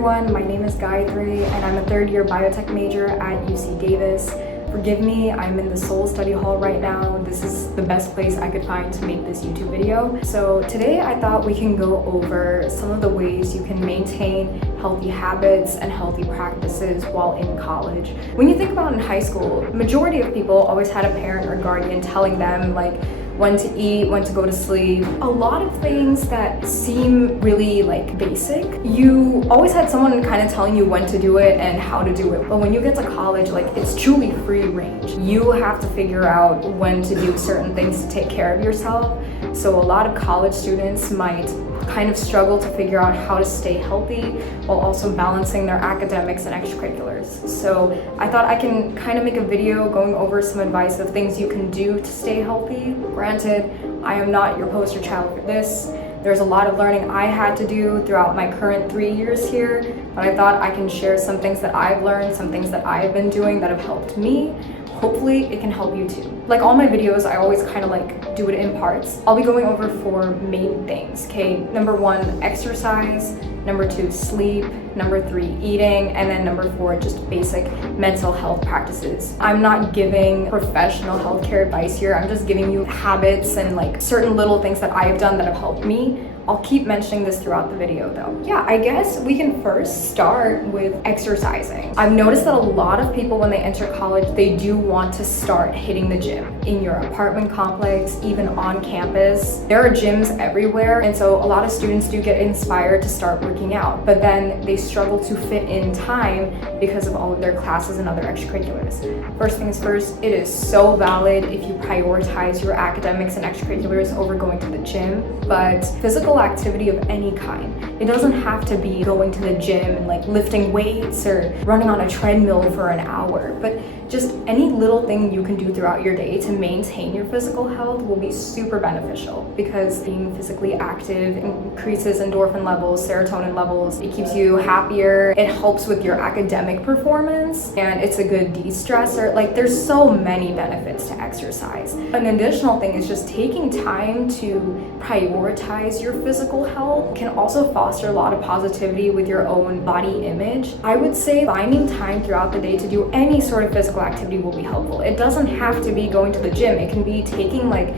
everyone, my name is Gayathri and I'm a third-year biotech major at UC Davis. Forgive me, I'm in the Seoul study hall right now. This is the best place I could find to make this YouTube video. So today I thought we can go over some of the ways you can maintain healthy habits and healthy practices while in college. When you think about in high school, majority of people always had a parent or guardian telling them like when to eat, when to go to sleep. A lot of things that seem really like basic. You always had someone kind of telling you when to do it and how to do it. But when you get to college, like it's truly free range. You have to figure out when to do certain things to take care of yourself. So a lot of college students might kind of struggle to figure out how to stay healthy while also balancing their academics and extracurriculars. So I thought I can kind of make a video going over some advice of things you can do to stay healthy. Granted, I am not your poster child for this. There's a lot of learning I had to do throughout my current 3 years here, but I thought I can share some things that I've learned, some things that I've been doing that have helped me. Hopefully it can help you too. Like all my videos, I always kind of like do it in parts. I'll be going over 4 main things, okay? Number 1, exercise. Number 2, sleep. Number 3, eating. And then number 4, just basic mental health practices. I'm not giving professional healthcare advice here. I'm just giving you habits and like certain little things that I've done that have helped me. I'll keep mentioning this throughout the video though. Yeah, I guess we can first start with exercising. I've noticed that a lot of people when they enter college, they do want to start hitting the gym in your apartment complex, even on campus. There are gyms everywhere, and so a lot of students do get inspired to start working out, but then they struggle to fit in time because of all of their classes and other extracurriculars. First things first, it is so valid if you prioritize your academics and extracurriculars over going to the gym, but physical activity of any kind. It doesn't have to be going to the gym and like lifting weights or running on a treadmill for an hour, but just any little thing you can do throughout your day to maintain your physical health will be super beneficial, because being physically active increases endorphin levels, serotonin levels, it keeps you happier, it helps with your academic performance, and it's a good de-stressor. Like there's so many benefits to exercise. An additional thing is just taking time to prioritize your physical health can also foster a lot of positivity with your own body image. I would say finding time throughout the day to do any sort of physical activity will be helpful. It doesn't have to be going to the gym. It can be taking like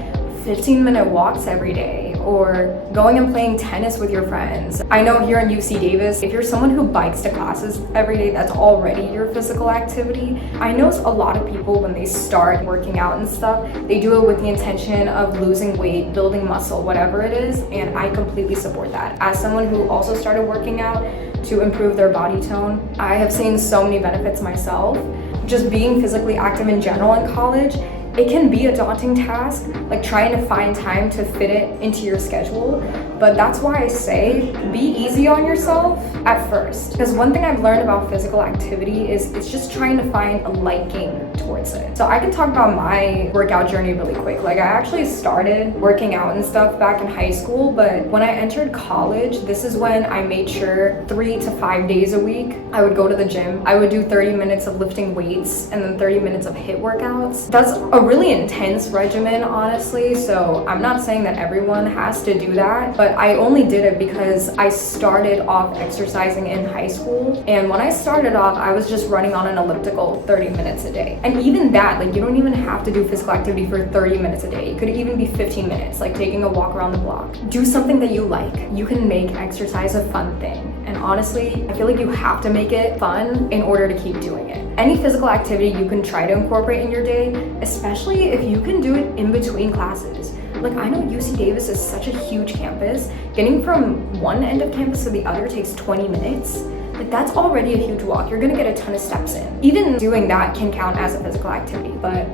15-minute walks every day, or going and playing tennis with your friends. I know here in UC Davis, if you're someone who bikes to classes every day, that's already your physical activity. I know a lot of people when they start working out and stuff, they do it with the intention of losing weight, building muscle, whatever it is, and I completely support that. As someone who also started working out to improve their body tone, I have seen so many benefits myself. Just being physically active in general in college, it can be a daunting task, like trying to find time to fit it into your schedule. But that's why I say be easy on yourself at first. Because one thing I've learned about physical activity is it's just trying to find a liking towards it. So I can talk about my workout journey really quick. Like I actually started working out and stuff back in high school, but when I entered college, this is when I made sure 3 to 5 days a week, I would go to the gym. I would do 30 minutes of lifting weights and then 30 minutes of HIIT workouts. That's a really intense regimen, honestly, so I'm not saying that everyone has to do that, but I only did it because I started off exercising in high school, and when I started off, I was just running on an elliptical 30 minutes a day. And even that, like you don't even have to do physical activity for 30 minutes a day. It could even be 15 minutes, like taking a walk around the block. Do something that you like. You can make exercise a fun thing. And honestly, I feel like you have to make it fun in order to keep doing it. Any physical activity you can try to incorporate in your day, especially if you can do it in between classes. Like I know UC Davis is such a huge campus. Getting from one end of campus to the other takes 20 minutes. Like that's already a huge walk. You're gonna get a ton of steps in. Even doing that can count as a physical activity, but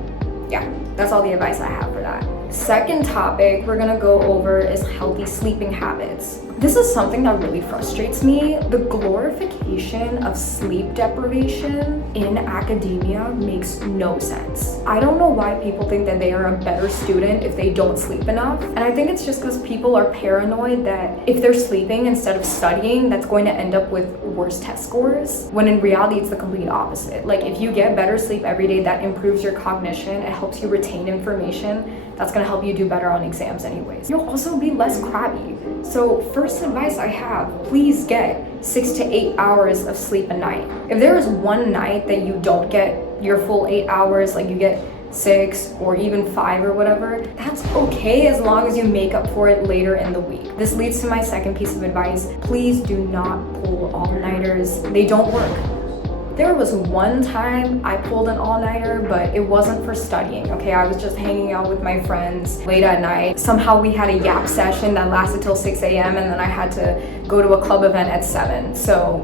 yeah, that's all the advice I have for that. Second topic we're gonna go over is healthy sleeping habits. This is something that really frustrates me. The glorification of sleep deprivation in academia makes no sense. I don't know why people think that they are a better student if they don't sleep enough. And I think it's just because people are paranoid that if they're sleeping instead of studying, that's going to end up with worse test scores, when in reality it's the complete opposite. Like if you get better sleep every day, that improves your cognition, it helps you retain information. that's gonna help you do better on exams anyways. You'll also be less crabby. So first advice I have, please get 6 to 8 hours of sleep a night. If there is one night that you don't get your full 8 hours, like you get 6 or even 5 or whatever, that's okay as long as you make up for it later in the week. This leads to my second piece of advice. Please do not pull all-nighters. They don't work. There was one time I pulled an all-nighter, but it wasn't for studying, okay? I was just hanging out with my friends late at night. Somehow we had a yap session that lasted till 6 a.m. and then I had to go to a club event at 7. So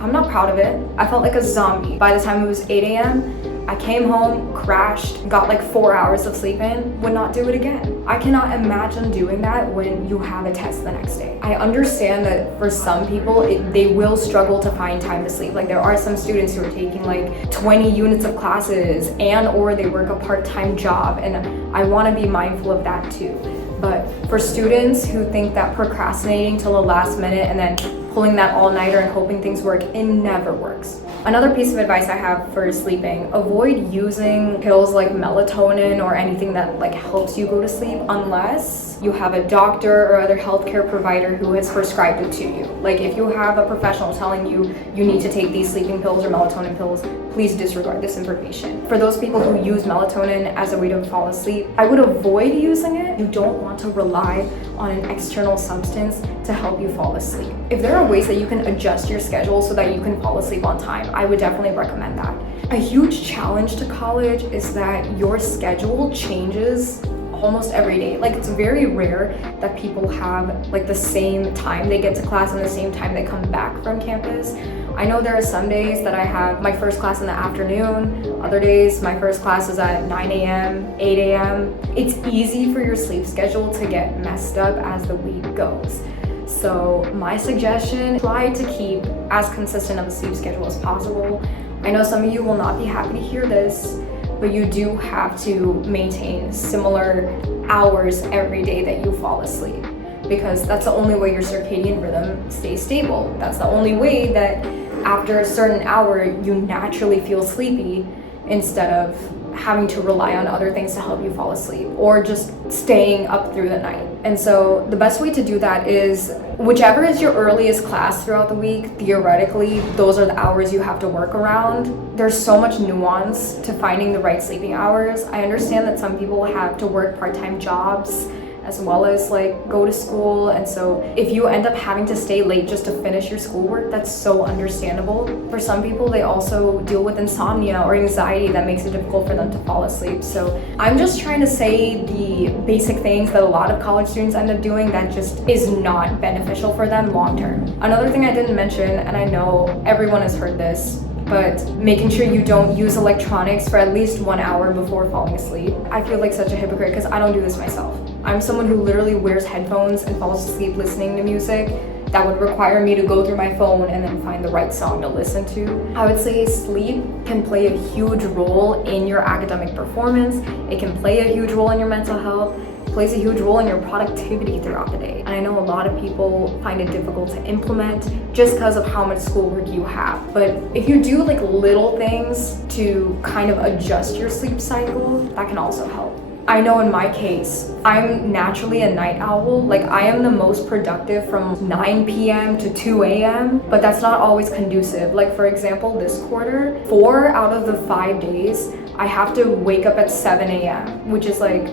I'm not proud of it. I felt like a zombie. By the time it was 8 a.m., I came home, crashed, got like 4 hours of sleep in, would not do it again. I cannot imagine doing that when you have a test the next day. I understand that for some people, they will struggle to find time to sleep. Like there are some students who are taking like 20 units of classes or they work a part-time job, and I want to be mindful of that too. But for students who think that procrastinating till the last minute and then pulling that all-nighter and hoping things work, it never works. Another piece of advice I have for sleeping, avoid using pills like melatonin or anything that like helps you go to sleep unless you have a doctor or other healthcare provider who has prescribed it to you. Like if you have a professional telling you you need to take these sleeping pills or melatonin pills, please disregard this information. For those people who use melatonin as a way to fall asleep, I would avoid using it. You don't want to rely on an external substance to help you fall asleep. If there are ways that you can adjust your schedule so that you can fall asleep on time, I would definitely recommend that. A huge challenge to college is that your schedule changes almost every day. Like it's very rare that people have like the same time they get to class and the same time they come back from campus. I know there are some days that I have my first class in the afternoon, other days my first class is at 9 a.m., 8 a.m. It's easy for your sleep schedule to get messed up as the week goes. So my suggestion, try to keep as consistent of a sleep schedule as possible. I know some of you will not be happy to hear this, but you do have to maintain similar hours every day that you fall asleep, because that's the only way your circadian rhythm stays stable. That's the only way that after a certain hour you naturally feel sleepy instead of having to rely on other things to help you fall asleep or just staying up through the night. And so the best way to do that is whichever is your earliest class throughout the week, theoretically, those are the hours you have to work around. There's so much nuance to finding the right sleeping hours. I understand that some people have to work part-time jobs as well as like go to school, and so if you end up having to stay late just to finish your schoolwork, that's so understandable. For some people, they also deal with insomnia or anxiety that makes it difficult for them to fall asleep. So I'm just trying to say the basic things that a lot of college students end up doing that just is not beneficial for them long term. Another thing I didn't mention, and I know everyone has heard this, but making sure you don't use electronics for at least 1 hour before falling asleep. I feel like such a hypocrite because I don't do this myself. I'm someone who literally wears headphones and falls asleep listening to music. That would require me to go through my phone and then find the right song to listen to. I would say sleep can play a huge role in your academic performance. It can play a huge role in your mental health. Plays a huge role in your productivity throughout the day. And I know a lot of people find it difficult to implement just because of how much schoolwork you have. But if you do like little things to kind of adjust your sleep cycle, that can also help. I know in my case, I'm naturally a night owl. Like I am the most productive from 9 p.m. to 2 a.m., but that's not always conducive. Like for example, this quarter, 4 out of the 5 days, I have to wake up at 7 a.m., which is like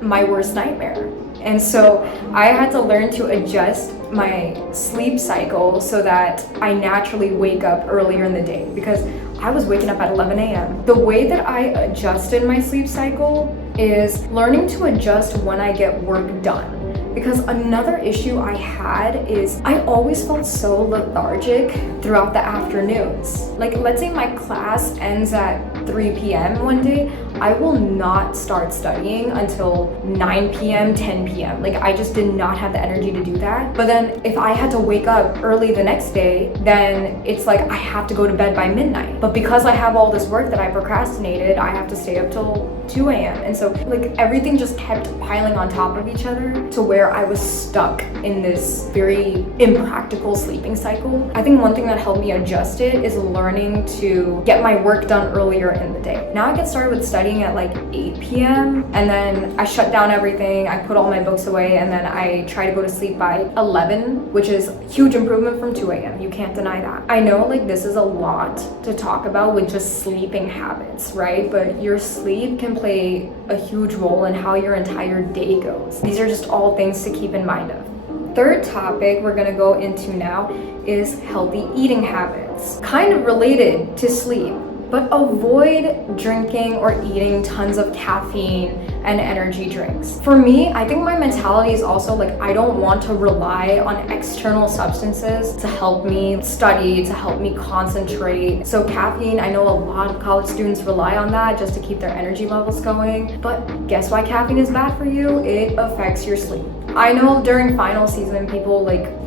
my worst nightmare. And so I had to learn to adjust my sleep cycle so that I naturally wake up earlier in the day, because I was waking up at 11 a.m. The way that I adjusted my sleep cycle is learning to adjust when I get work done. Because another issue I had is I always felt so lethargic throughout the afternoons. Like let's say my class ends at 3 p.m. one day, I will not start studying until 9 p.m., 10 p.m. Like I just did not have the energy to do that. But then if I had to wake up early the next day, then it's like I have to go to bed by midnight. But because I have all this work that I procrastinated, I have to stay up till 2 a.m. And so like everything just kept piling on top of each other to where I was stuck in this very impractical sleeping cycle. I think one thing that helped me adjust it is learning to get my work done earlier in the day. Now I get started with studying at like 8 p.m. and then I shut down everything, I put all my books away, and then I try to go to sleep by 11, which is a huge improvement from 2 a.m. You can't deny that. I know like this is a lot to talk about with just sleeping habits, right? But your sleep can play a huge role in how your entire day goes. These are just all things to keep in mind of. Third topic we're gonna go into now is healthy eating habits. Kind of related to sleep, but avoid drinking or eating tons of caffeine and energy drinks. For me, I think my mentality is also like I don't want to rely on external substances to help me study, to help me concentrate. So caffeine, I know a lot of college students rely on that just to keep their energy levels going. But guess why caffeine is bad for you? It affects your sleep. I know during final season, people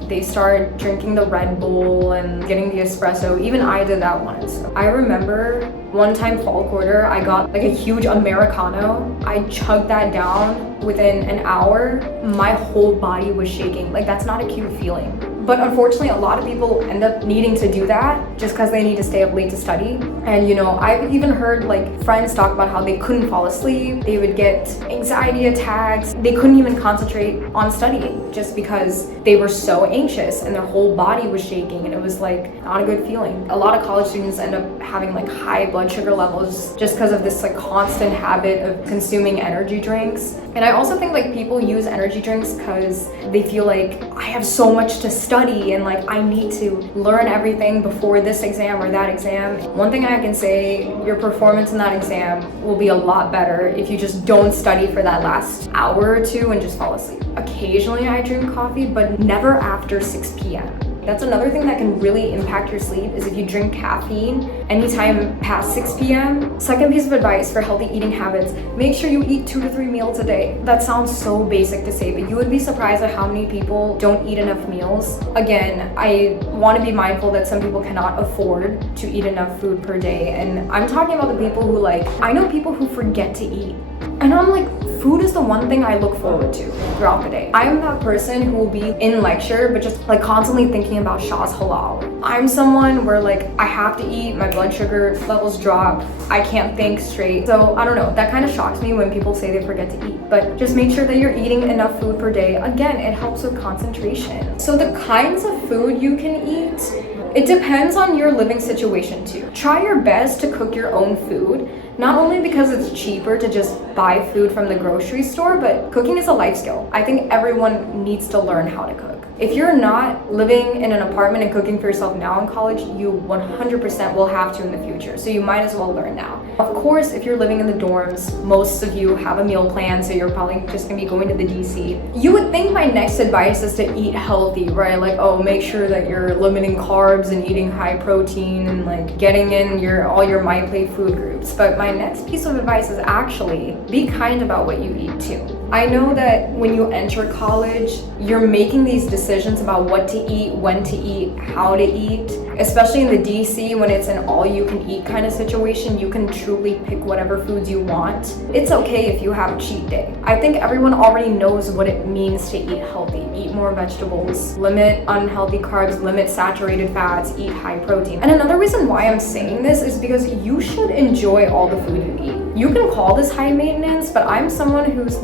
they start drinking the Red Bull and getting the espresso. Even I did that once. I remember one time fall quarter, I got like a huge Americano. I chugged that down within an hour. My whole body was shaking. Like that's not a cute feeling. But unfortunately, a lot of people end up needing to do that just because they need to stay up late to study. And you know, I've even heard like friends talk about how they couldn't fall asleep. They would get anxiety attacks. They couldn't even concentrate on studying just because they were so anxious and their whole body was shaking, and it was like not a good feeling. A lot of college students end up having like high blood sugar levels just because of this like constant habit of consuming energy drinks. And I also think like people use energy drinks because they feel like I have so much to study and like I need to learn everything before this exam or that exam. One thing I can say, your performance in that exam will be a lot better if you just don't study for that last hour or two and just fall asleep. Occasionally I drink coffee, but never after 6 p.m. That's another thing that can really impact your sleep is if you drink caffeine anytime past 6 p.m. Second piece of advice for healthy eating habits, make sure you eat 2 to 3 meals a day. That sounds so basic to say, but you would be surprised at how many people don't eat enough meals. Again, I want to be mindful that some people cannot afford to eat enough food per day. And I'm talking about the people who I know people who forget to eat. And I'm like, food is the one thing I look forward to throughout the day. I am that person who will be in lecture, but just constantly thinking about Shah's halal. I'm someone where I have to eat, my blood sugar levels drop, I can't think straight. So I don't know, that kind of shocks me when people say they forget to eat. But just make sure that you're eating enough food per day. Again, it helps with concentration. So the kinds of food you can eat, it depends on your living situation too. Try your best to cook your own food. Not only because it's cheaper to just buy food from the grocery store, but cooking is a life skill. I think everyone needs to learn how to cook. If you're not living in an apartment and cooking for yourself now in college, you 100% will have to in the future. So you might as well learn now. Of course, if you're living in the dorms, most of you have a meal plan, so you're probably just gonna be going to the DC. You would think my next advice is to eat healthy, right? Make sure that you're limiting carbs and eating high protein and getting in all your My Plate food groups. But my next piece of advice is actually be kind about what you eat too. I know that when you enter college, you're making these decisions about what to eat, when to eat, how to eat. Especially in the DC, when it's an all-you-can-eat kind of situation, you can truly pick whatever foods you want. It's okay if you have a cheat day. I think everyone already knows what it means to eat healthy. Eat more vegetables, limit unhealthy carbs, limit saturated fats, eat high protein. And another reason why I'm saying this is because you should enjoy all the food you eat. You can call this high maintenance, but I'm someone who's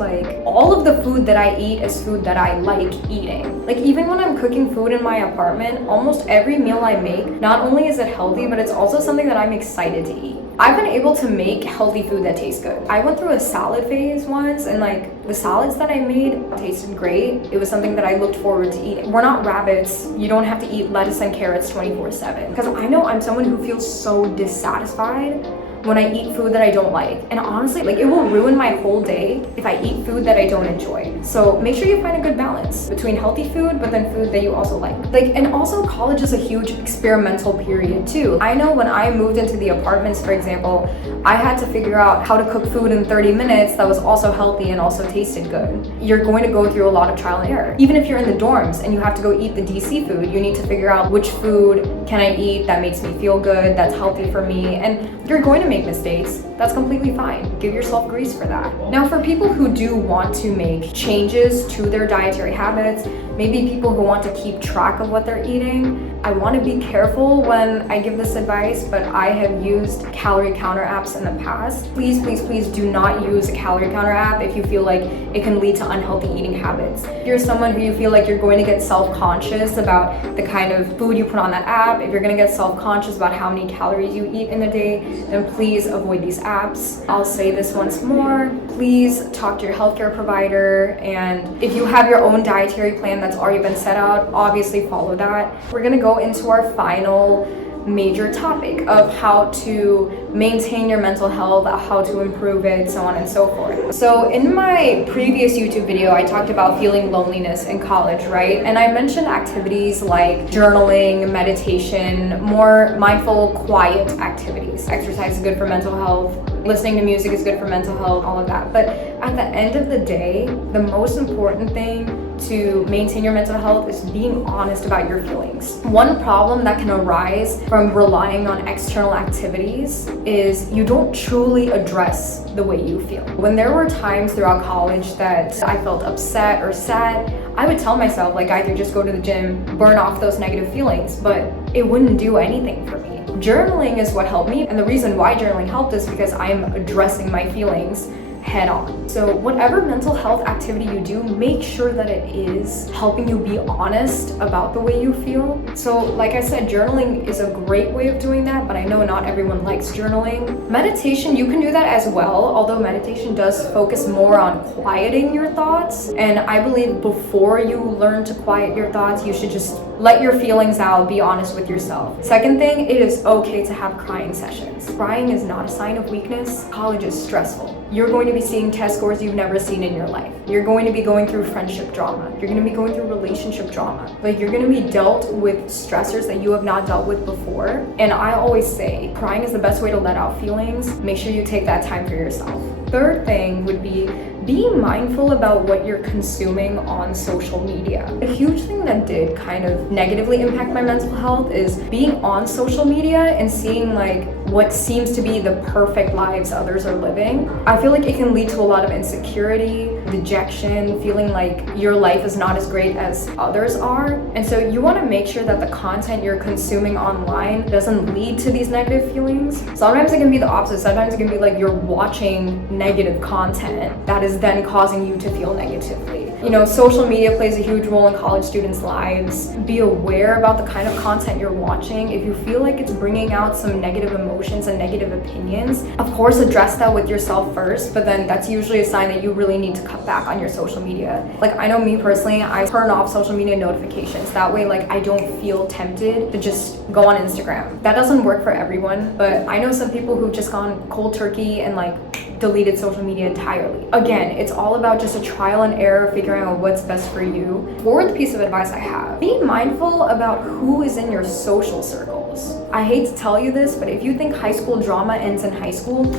all of the food that I eat is food that I like eating. Even when I'm cooking food in my apartment, almost every meal I make, not only is it healthy, but it's also something that I'm excited to eat. I've been able to make healthy food that tastes good. I went through a salad phase once, and the salads that I made tasted great. It was something that I looked forward to eating. We're not rabbits. You don't have to eat lettuce and carrots 24/7. Because I know I'm someone who feels so dissatisfied when I eat food that I don't like. And honestly, it will ruin my whole day if I eat food that I don't enjoy. So make sure you find a good balance between healthy food, but then food that you also like. And also college is a huge experimental period too. I know when I moved into the apartments, for example, I had to figure out how to cook food in 30 minutes that was also healthy and also tasted good. You're going to go through a lot of trial and error. Even if you're in the dorms and you have to go eat the DC food, you need to figure out which food can I eat that makes me feel good, that's healthy for me, and you're going to make make mistakes. That's completely fine. Give yourself grace for that. Now, for people who do want to make changes to their dietary habits, maybe people who want to keep track of what they're eating, I want to be careful when I give this advice, but I have used calorie counter apps in the past. Please, please, please do not use a calorie counter app if you feel like it can lead to unhealthy eating habits. If you're someone who you feel like you're going to get self-conscious about the kind of food you put on that app, if you're going to get self-conscious about how many calories you eat in a day, then please avoid these apps. I'll say this once more, please talk to your healthcare provider, and if you have your own dietary plan that's already been set out, obviously follow that. We're going to go into our final major topic of how to maintain your mental health, how to improve it, so on and so forth. So in my previous YouTube video, I talked about feeling loneliness in college, right? And I mentioned activities like journaling, meditation, more mindful, quiet activities. Exercise is good for mental health. Listening to music is good for mental health, all of that. But at the end of the day, the most important thing to maintain your mental health is being honest about your feelings. One problem that can arise from relying on external activities is you don't truly address the way you feel. When there were times throughout college that I felt upset or sad, I would tell myself, like, either just go to the gym, burn off those negative feelings, but it wouldn't do anything for me. Journaling is what helped me, and the reason why journaling helped is because I'm addressing my feelings head on. So whatever mental health activity you do, make sure that it is helping you be honest about the way you feel. So like I said, journaling is a great way of doing that, but I know not everyone likes journaling. Meditation, you can do that as well, although meditation does focus more on quieting your thoughts. And I believe before you learn to quiet your thoughts, you should just let your feelings out, be honest with yourself. Second thing, it is okay to have crying sessions. Crying is not a sign of weakness. College is stressful. You're going to be seeing test scores you've never seen in your life. You're going to be going through friendship drama. You're going to be going through relationship drama. Like, you're going to be dealt with stressors that you have not dealt with before. And I always say, crying is the best way to let out feelings. Make sure you take that time for yourself. Third thing would be being mindful about what you're consuming on social media. A huge thing that did kind of negatively impact my mental health is being on social media and seeing like what seems to be the perfect lives others are living. I feel like it can lead to a lot of insecurity, dejection, feeling like your life is not as great as others are. And so you want to make sure that the content you're consuming online doesn't lead to these negative feelings. Sometimes it can be the opposite. Sometimes it can be like you're watching negative content that is then causing you to feel negatively. You know, social media plays a huge role in college students' lives. Be aware about the kind of content you're watching. If you feel like it's bringing out some negative emotions and negative opinions, of course address that with yourself first, but then that's usually a sign that you really need to cut back on your social media. Like, I know me personally, I turn off social media notifications. That way, like, I don't feel tempted to just go on Instagram. That doesn't work for everyone, but I know some people who've just gone cold turkey and like deleted social media entirely. Again, it's all about just a trial and error, figuring out what's best for you. Fourth piece of advice I have, be mindful about who is in your social circles. I hate to tell you this, but if you think high school drama ends in high school,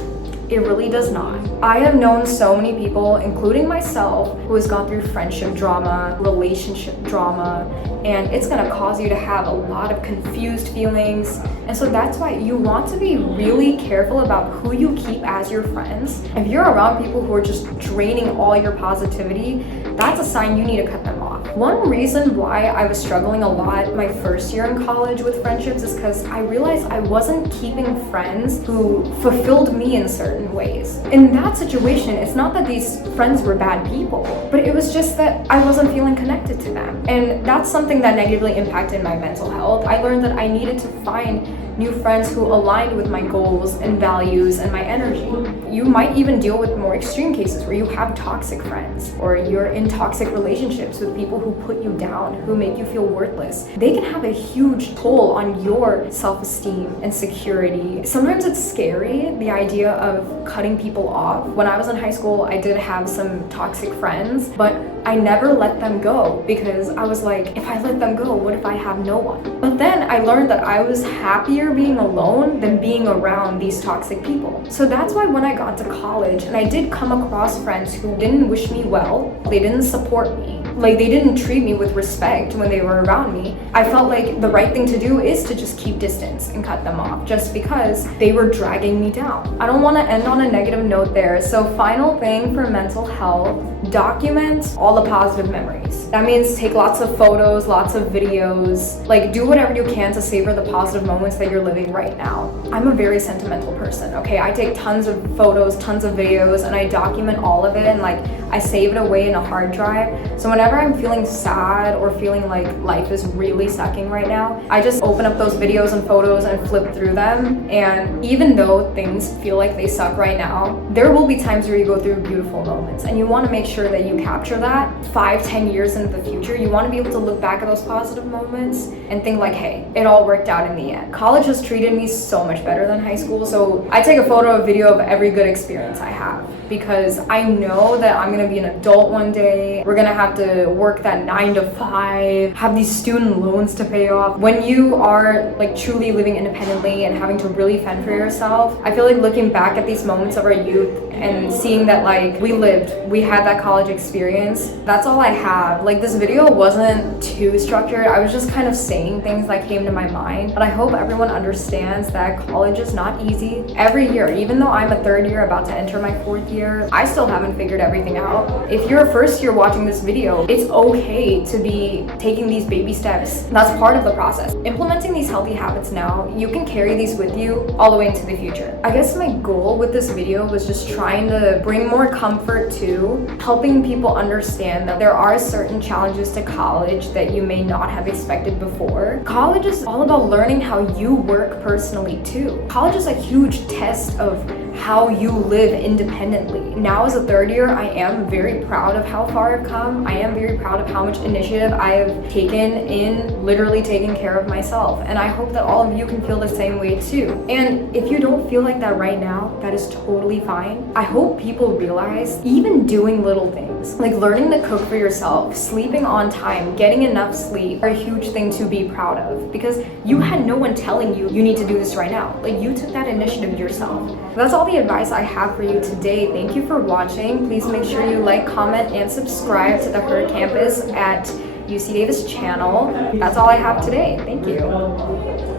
it really does not. I have known so many people, including myself, who has gone through friendship drama, relationship drama, and it's gonna cause you to have a lot of confused feelings. And so that's why you want to be really careful about who you keep as your friends. If you're around people who are just draining all your positivity, that's a sign you need to cut them off. One reason why I was struggling a lot my first year in college with friendships is because I realized I wasn't keeping friends who fulfilled me in certain ways. In that situation, it's not that these friends were bad people, but it was just that I wasn't feeling connected to them. And that's something that negatively impacted my mental health. I learned that I needed to find new friends who aligned with my goals and values and my energy. You might even deal with more extreme cases where you have toxic friends, or you're in toxic relationships with people who put you down, who make you feel worthless. They can have a huge toll on your self-esteem and security. Sometimes it's scary, the idea of cutting people off. When I was in high school, I did have some toxic friends, but I never let them go because I was like, if I let them go, what if I have no one? But then I learned that I was happier being alone than being around these toxic people. So that's why when I got to college and I did come across friends who didn't wish me well, they didn't support me, Like, they didn't treat me with respect when they were around me. I felt like the right thing to do is to just keep distance and cut them off just because they were dragging me down. I don't want to end on a negative note there. So final thing for mental health, document all the positive memories. That means take lots of photos, lots of videos, like do whatever you can to savor the positive moments that you're living right now. I'm a very sentimental person, okay? I take tons of photos, tons of videos, and I document all of it, and like I save it away in a hard drive. So whenever I'm feeling sad or feeling like life is really sucking right now, I just open up those videos and photos and flip through them. And even though things feel like they suck right now, there will be times where you go through beautiful moments, and you want to make sure that you capture that 5-10 years into the future. You want to be able to look back at those positive moments and think like, hey, it all worked out in the end. College has treated me so much better than high school, so I take a photo or video of every good experience I have, because I know that I'm gonna be an adult one day. We're gonna have to work that 9 to 5, have these student loans to pay off. When you are like truly living independently and having to really fend for yourself, I feel like looking back at these moments of our youth and seeing that like we had that college experience, that's all I have. Like, this video wasn't too structured. I was just kind of saying things that came to my mind, but I hope everyone understands that college is not easy. Every year, even though I'm a third year about to enter my fourth year, I still haven't figured everything out. If you're a first year watching this video, it's okay to be taking these baby steps. That's part of the process. Implementing these healthy habits now, you can carry these with you all the way into the future. I guess my goal with this video was just trying to bring more comfort to helping people understand that there are certain challenges to college that you may not have expected before. College is all about learning how you work personally too. College is a huge test of how you live independently. Now as a third year, I am very proud of how far I've come. I am very proud of how much initiative I have taken in literally taking care of myself. And I hope that all of you can feel the same way too. And if you don't feel like that right now, that is totally fine. I hope people realize even doing little things, like learning to cook for yourself, sleeping on time, getting enough sleep are a huge thing to be proud of, because you had no one telling you you need to do this right now. Like, you took that initiative yourself. That's all the advice I have for you today. Thank you for watching. Please make sure you like, comment, and subscribe to the Her Campus at UC Davis channel. That's all I have today. Thank you.